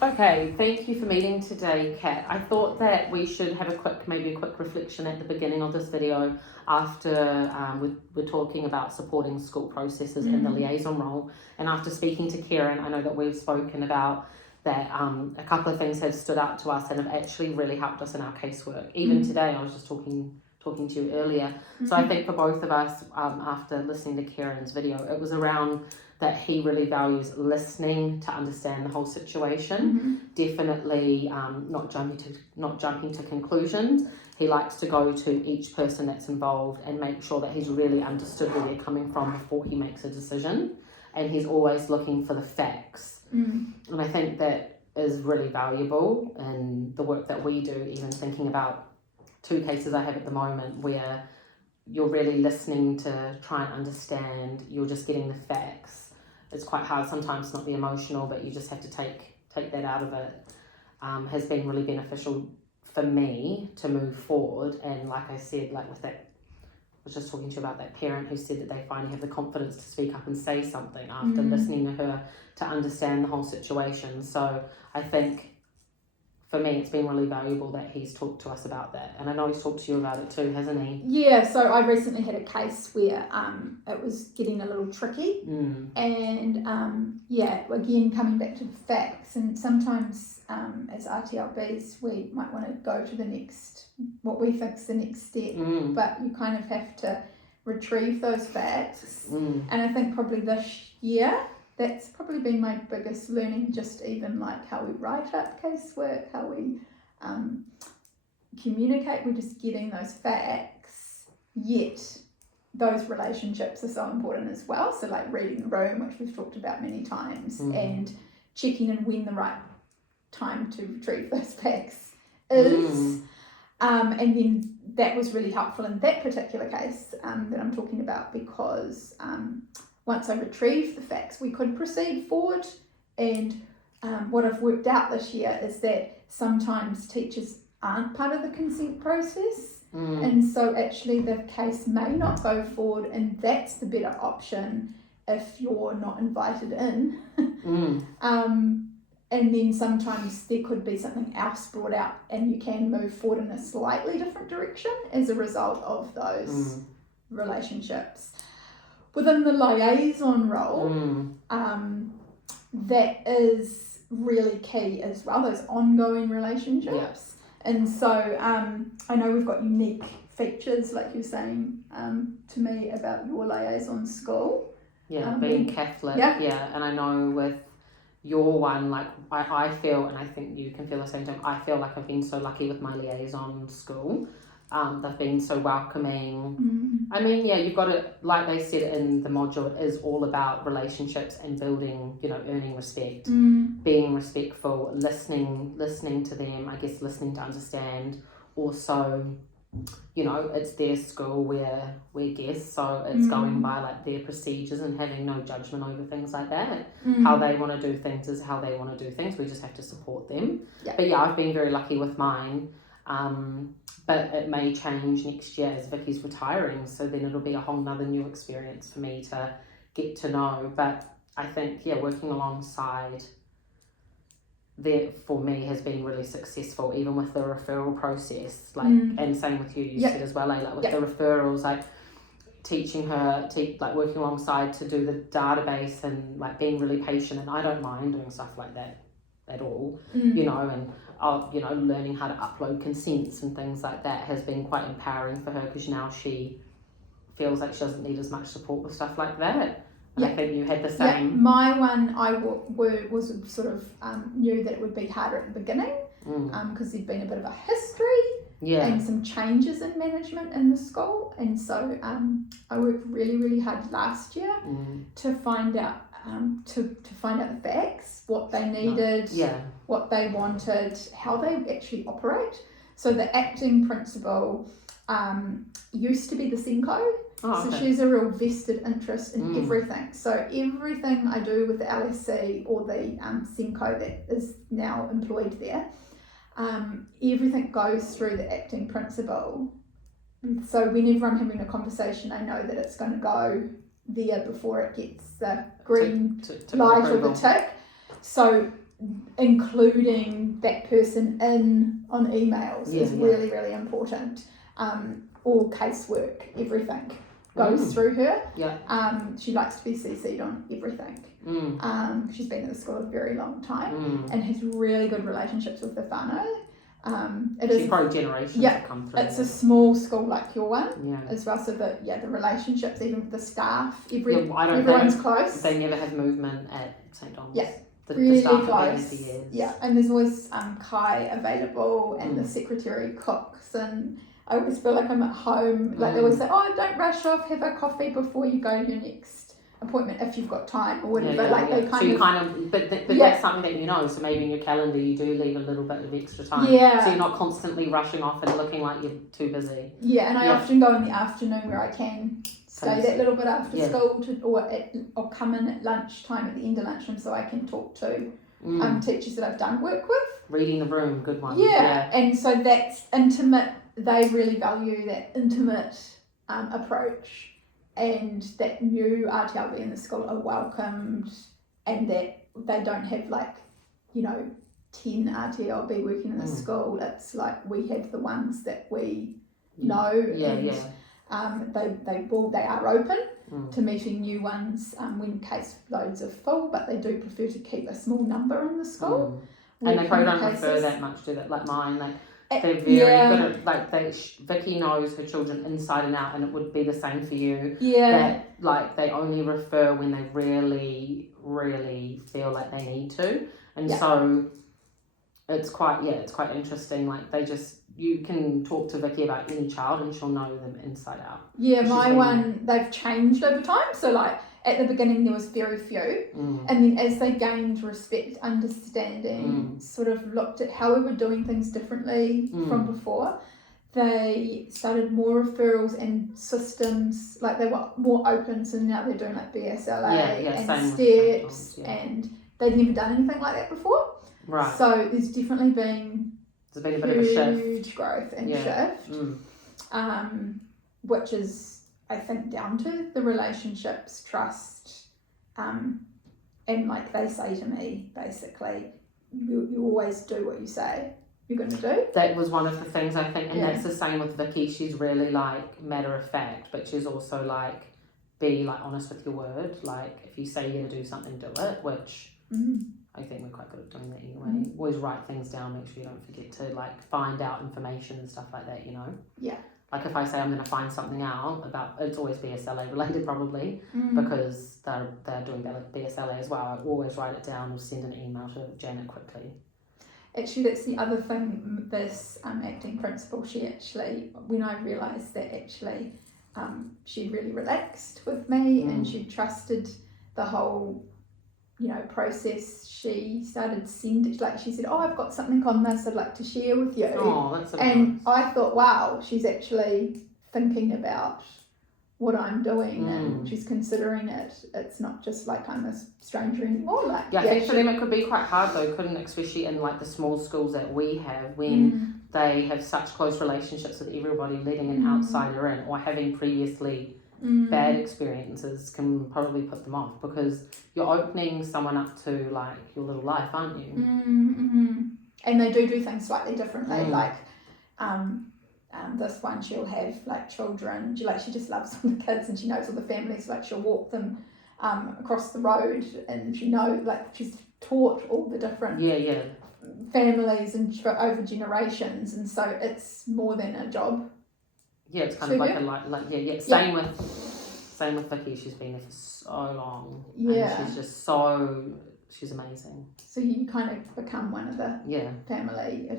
Okay, thank you for meeting today, Kat. I thought that we should have maybe a quick reflection at the beginning of this video after we're talking about supporting school processes in the liaison role. And after speaking to Karen, I know that we've spoken about that a couple of things have stood out to us and have actually really helped us in our casework. Even today, I was just talking to you earlier. So I think for both of us, after listening to Karen's video, it was around that he really values listening to understand the whole situation. Definitely not jumping to conclusions. He likes to go to each person that's involved and make sure that he's really understood where they're coming from before he makes a decision. And he's always looking for the facts. And I think that is really valuable in the work that we do, even thinking about 2 cases I have at the moment where you're really listening to try and understand, you're just getting the facts. It's quite hard sometimes to not be emotional, but you just have to take that out of it. Has been really beneficial for me to move forward. And like I said, like with that, I was just talking to you about that parent who said that they finally have the confidence to speak up and say something after listening to her to understand the whole situation. So I think for me, it's been really valuable that he's talked to us about that. And I know he's talked to you about it too, hasn't he? Yeah, so I recently had a case where it was getting a little tricky. And yeah, again, coming back to the facts, and sometimes as RTLBs, we might want to go to the next, what we think's the next step, but you kind of have to retrieve those facts. And I think probably this year, that's probably been my biggest learning, just even like how we write up casework, how we communicate, we're just getting those facts, yet those relationships are so important as well. So like reading the room, which we've talked about many times, and checking in when the right time to retrieve those facts is. And then that was really helpful in that particular case that I'm talking about, because once I retrieved the facts, we could proceed forward. And what I've worked out this year is that sometimes teachers aren't part of the consent process. And so actually the case may not go forward, and that's the better option if you're not invited in. And then sometimes there could be something else brought out, and you can move forward in a slightly different direction as a result of those relationships. Within the liaison role, that is really key as well, those ongoing relationships. And so I know we've got unique features, like you were saying to me about your liaison school. Being Catholic. And I know with your one, like I feel, and I think you can feel the same time, I feel like I've been so lucky with my liaison school. They've been so welcoming. I mean, you've got to, like they said in the module, it is all about relationships and building, earning respect, being respectful, listening to them, I guess listening to understand. Also, it's their school, we're guests, so it's going by like their procedures and having no judgment over things like that. How they want to do things is how they want to do things. We just have to support them. But I've been very lucky with mine. But it may change next year as Vicky's retiring, so then it'll be a whole nother new experience for me to get to know. But I think, working alongside there for me has been really successful, even with the referral process. Like, and same with you said as well, like with the referrals, like teaching her, like working alongside to do the database and like being really patient. And I don't mind doing stuff like that at all, and learning how to upload consents and things like that has been quite empowering for her, because now she feels like she doesn't need as much support with stuff like that. And I think you had the same. My one, I was sort of knew that it would be harder at the beginning because there'd been a bit of a history and some changes in management in the school, and so I worked really, really hard last year to find out to find out the facts, what they needed, what they wanted, how they actually operate. So the acting principal used to be the SENCO, so she's a real vested interest in everything. So everything I do with the LSC or the SENCO that is now employed there, everything goes through the acting principal. So whenever I'm having a conversation, I know that it's going to go there before it gets the green light or the tick. So including that person in on emails is Yeah. really, really important. All casework, everything goes through her. She likes to be CC'd on everything. She's been at the school a very long time and has really good relationships with the whānau. She's probably generations have come through. It's a small school like your one as well, so the relationships, even with the staff, everyone's close. They never have movement at St. John's. Really the staff close. For years. And there's always Kai available and the secretary cooks, and I always feel like I'm at home. Like they always say, oh, don't rush off, have a coffee before you go to your next appointment if you've got time or whatever. They but that's something that you know, so maybe in your calendar you do leave a little bit of extra time. So you're not constantly rushing off and looking like you're too busy. And I often go in the afternoon where I can stay that little bit after school or come in at lunchtime at the end of lunchtime so I can talk to teachers that I've done work with. Reading the room, good one. And so that's intimate. They really value that intimate approach, and that new RTLB in the school are welcomed, and that they don't have 10 RTLB working in the school. It's like we have the ones that we know, they are open to meeting new ones when case loads are full, but they do prefer to keep a small number in the school. And they probably don't refer that much to that, like mine. They're very good at, Vicky knows her children inside and out, and it would be the same for you. That, they only refer when they really, really feel like they need to. And so it's quite interesting. You can talk to Vicky about any child and she'll know them inside out. My one, they've changed over time. So at the beginning there was very few, and then as they gained respect, understanding, sort of looked at how we were doing things differently from before, they started more referrals and systems, they were more open, so now they're doing BSLA and steps, and they'd never done anything like that before. So there's definitely been a bit of a shift. Huge growth and shift, which is, I think, down to the relationships, trust, and they say to me, basically, you always do what you say you're going to do. That was one of the things I think, and that's the same with Vicky. She's really matter of fact, but she's also be honest with your word. If you say you're going to do something, do it, which I think we're quite good at doing that anyway. Always write things down, make sure you don't forget to find out information and stuff like that, you know? If I say I'm going to find something out about, it's always BSLA related probably, because they're doing BSLA as well. I always write it down or send an email to Janet quickly. Actually, that's the other thing, this acting principal, when I realised that she really relaxed with me and she trusted the whole process, she started sending, she said, oh, I've got something on this I'd like to share with you. Oh, that's so nice. I thought, wow, she's actually thinking about what I'm doing and she's considering it. It's not just I'm a stranger anymore. I think for them it could be quite hard though, couldn't it? Especially in the small schools that we have, when they have such close relationships with everybody, letting an outsider in, or having previously bad experiences can probably put them off, because you're opening someone up to your little life, aren't you? And they do things slightly differently. This one, she'll have children. She just loves all the kids and she knows all the families. She'll walk them across the road, and she knows she's taught all the different families and over generations, and so it's more than a job. It's kind of same with Vicky. She's been there for so long. And she's just she's amazing. So you kind of become one of the family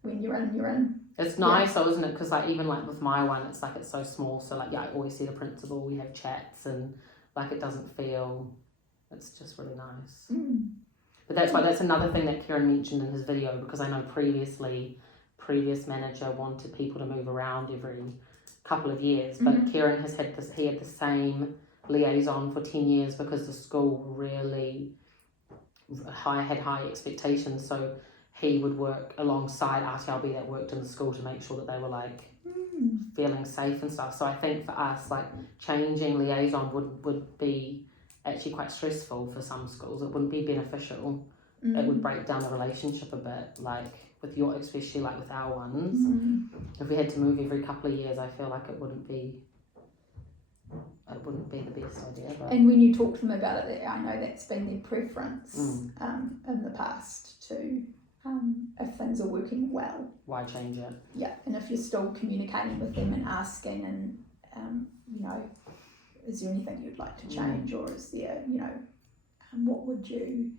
when you're in. It's nice though, isn't it? Because even with my one, it's it's so small. So I always see the principal. We have chats, and it doesn't feel. It's just really nice. But that's another thing that Kieran mentioned in his video, because I know previous manager wanted people to move around every couple of years, but Kieran has had he had the same liaison for 10 years, because the school really had high expectations, so he would work alongside RTLB that worked in the school to make sure that they were feeling safe and stuff. So I think for us, changing liaison would be actually quite stressful for some schools. It wouldn't be beneficial, it would break down the relationship a bit, like with your, especially like with our ones. If we had to move every couple of years, I feel like it wouldn't be the best idea. But. And when you talk to them about it, I know that's been their preference in the past to, if things are working well. Why change it? Yeah, and if you're still communicating with them and asking and, you know, is there anything you'd like to change, or is there, you know, what would you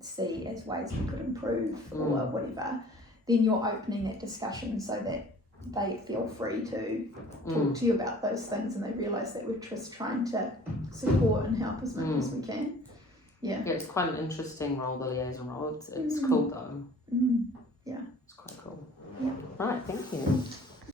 see as ways we could improve or whatever, then you're opening that discussion so that they feel free to talk to you about those things, and they realise that we're just trying to support and help as much as we can. Yeah, it's quite an interesting role, the liaison role. It's cool though. Yeah, it's quite cool. Yeah. Right, thank you.